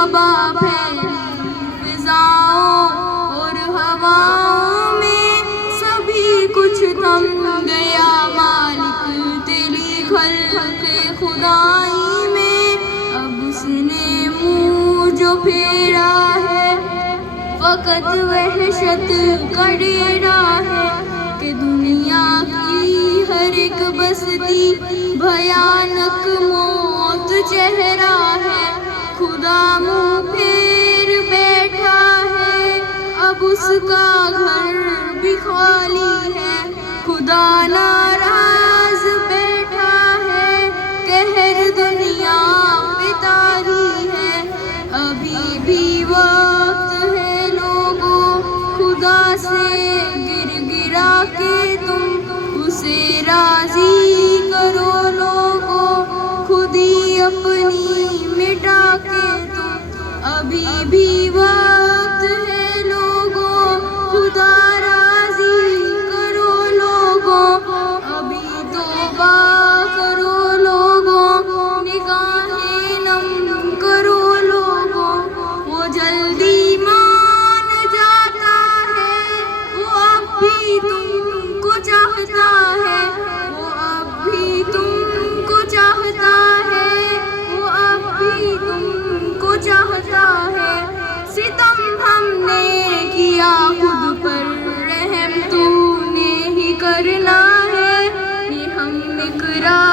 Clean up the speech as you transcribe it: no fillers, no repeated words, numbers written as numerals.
وبا پھیلی فضاؤں اور ہواؤں میں، سبھی کچھ تھم گیا مالک تیری خلق خدائی میں۔ اب اس نے منہ جو پھیرا ہے فقط وحشت کا ڈیرا ہے، کہ دنیا کی ہر ایک بستی بھیانک موت چہرہ ہے۔ خدا منہ پھیر بیٹھا ہے، اب اس کا گھر بھی خالی ہے۔ خدا ناراض بیٹھا ہے، قہر دنیا پہ طاری ہے۔ ابھی بھی وقت ہے لوگوں، خدا سے گر گرا کے تم اسے راضی کرو لوگوں، خود ہی اپنی مٹا کے تم۔ ابھی بھی وقت ہے لوگوں، خدا راضی کرو لوگوں، ابھی توبہ کرو لوگوں، نگاہیں نم کرو لوگوں۔ وہ جلدی مان جاتا ہے، وہ اب بھی تم کو چاہتا ہے، وہ اب بھی تم کو چاہتا ہے، وہ اب بھی تم کو چاہتا ہے۔ ستم ہم نے کیا خود پر، رحم تو نے ہی کرنا ہے، یہ ہم اقرار